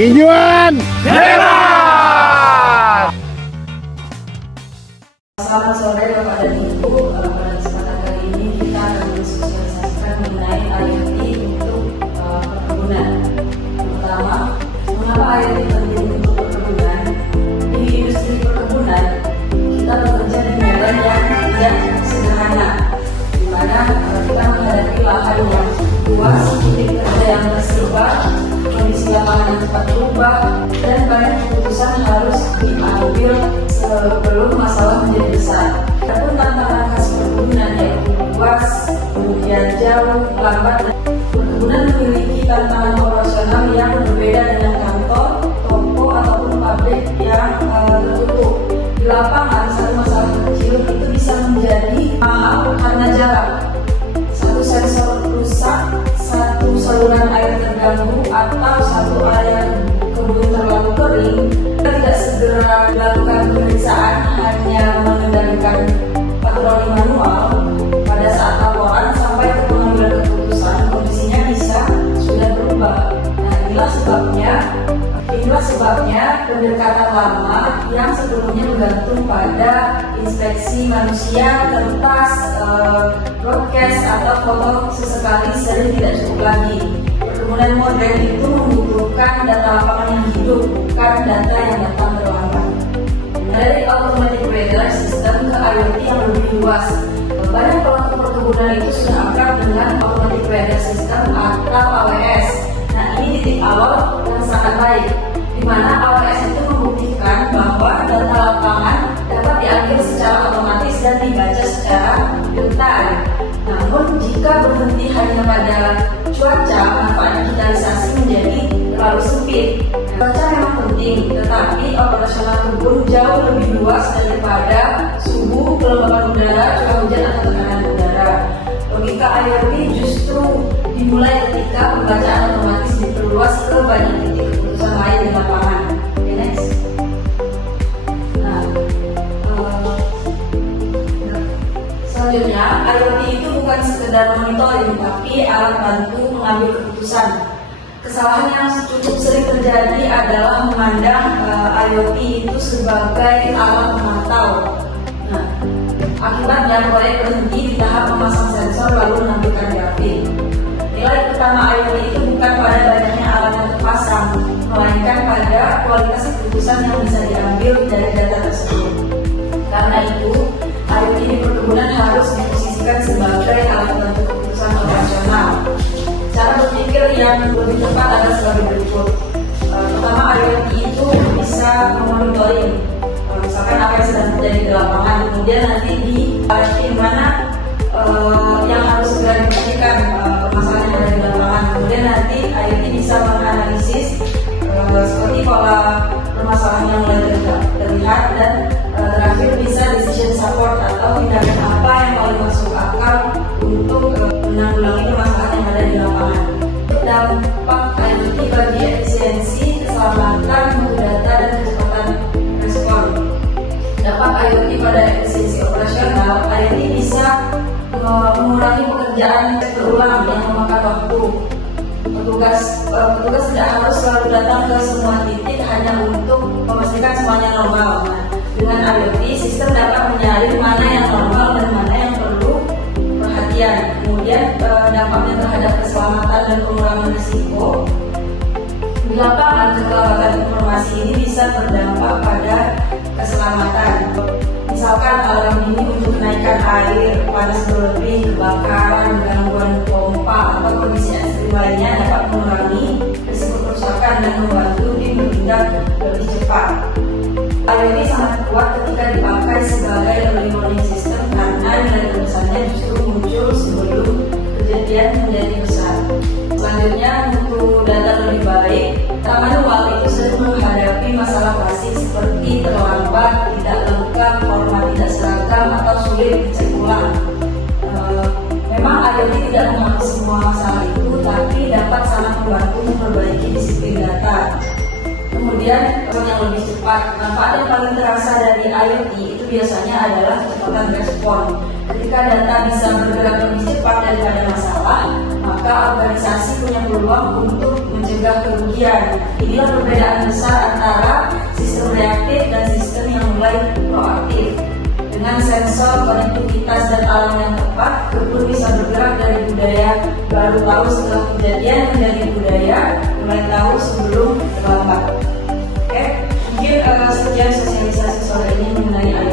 Tinjuan Hebat! Selamat sore Bapak dan Ibu. Pada kesempatan kali ini kita akan mensosialisasikan mengenai IoT untuk perkebunan. Pertama, mengapa IoT penting untuk perkebunan? Di industri perkebunan kita bekerja di medan yang tidak sederhana, di mana kita menghadapi lahan yang luas, titik kerja yang tersebar, kondisi lapangan yang cepat berubah, dan banyak keputusan harus diambil sebelum masalah menjadi besar. Adapun tantangan khas perkebunan yaitu luas, kemudian jauh, lambat. Perkebunan memiliki tantangan operasional yang berbeda dengan kantor, toko ataupun pabrik yang tertutup. Di lapangan, satu masalah kecil itu bisa menjadi mahal karena jarak. Satu sensor rusak, satu saluran air terganggu, atau satu area kebun terlalu kering. Kita tidak segera dilakukan pemeriksaan, hanya mengendalikan patroli manual. Pada saat laporan sampai ke pengambilan keputusan, kondisinya bisa sudah berubah. Nah, inilah sebabnya pendekatan lama yang sebelumnya bergantung pada inspeksi manusia, kertas, broadcast atau foto sesekali sering tidak cukup lagi. Perkebunan modern itu membutuhkan data lapangan yang hidup, bukan data yang datang terlambat. Dari automatic weather system ke IoT yang lebih luas, banyak pelaku perkebunan itu sudah akrab dengan automatic weather system atau AWS. Nah, ini titik awal yang sangat baik, di mana AWS itu membuktikan bahwa data lapangan dapat diambil secara otomatis dan dibaca secara real time. Namun, jika berhenti hanya pada cuaca, manfaat digitalisasi menjadi terlalu sempit. Cuaca memang penting, tetapi operasional kebun jauh lebih luas daripada suhu, kelembapan udara, curah hujan, atau tekanan udara. Logika IoT justru dimulai ketika pembacaan otomatis diperluas ke banyak titik keputusan lain di lapangan. Okay, next. Selanjutnya, IoT itu bukan sekedar monitoring, tapi alat bantu mengambil keputusan. Kesalahan yang cukup sering terjadi adalah memandang IoT itu sebagai alat pemantau. Nah, akibatnya proyek berhenti di tahap memasang sensor lalu menampilkan grafik. Nilai utama IoT itu bukan pada banyaknya alat yang terpasang, melainkan pada kualitas keputusan yang bisa diambil dari data tersebut. Karena itu, IoT di perkebunan harus diposisikan sebagai alat bantu keputusan operasional. Cara berpikir yang lebih tepat adalah sebagai berikut. Pertama, IoT itu bisa memonitoring, misalkan apa yang sedang terjadi di lapangan, kemudian nanti di mana yang harus segera diperhatikan permasalahan yang ada di lapangan. Kemudian nanti IoT bisa menganalisis seperti pola permasalahan yang mulai terlihat, dan terakhir bisa decision support atau tindakan apa yang paling masuk akal untuk menanggulangi permasalahan yang ada di lapangan. Dampak IoT bagi efisiensi, keselamatan, mutu data, dan kecepatan respon. Dampak IoT pada efisiensi operasional, IoT bisa mengurangi pekerjaan berulang yang memakan waktu. Petugas tidak harus selalu datang ke semua titik hanya untuk memastikan semuanya normal. Nah, dengan IoT, sistem dapat menyaring mana yang normal dan mana yang perlu perhatian. Kemudian dampaknya terhadap keselamatan dan pengurangan risiko. Di lapangan, keterlambatan informasi ini bisa berdampak pada keselamatan. Misalkan alarm ini untuk kenaikan air, panas berlebih, kebakaran, gangguan pompa, atau kondisi ekstrim lainnya dapat mengurangi risiko kerusakan dan membantu tim bertindak lebih cepat. IoT sangat kuat ketika dipakai sebagai early warning system karena nilai terbesarnya justru muncul sebelum kejadian menjadi besar. Selanjutnya, untuk data lebih baik, manual itu sering menghadapi masalah klasik seperti terlambat, tidak lengkap, format tidak seragam, atau sulit dicek ulang. Memang IoT tidak menghapus semua masalah itu, tapi dapat sangat membantu memperbaiki disiplin data. Kemudian, yang lebih cepat, manfaat yang paling terasa dari IoT itu biasanya adalah kecepatan respon. Ketika data bisa bergerak lebih cepat daripada masalah, maka maka organisasi punya peluang untuk mencegah kerugian. Inilah perbedaan besar antara sistem reaktif dan sistem yang mulai proaktif. Dengan sensor, konektivitas, dan alam yang tepat, kebun bisa bergerak dari budaya baru tahu setelah kejadian menjadi budaya mulai tahu sebelum terlambat. Oke, mungkin sekian sosialisasi sore ini mengenai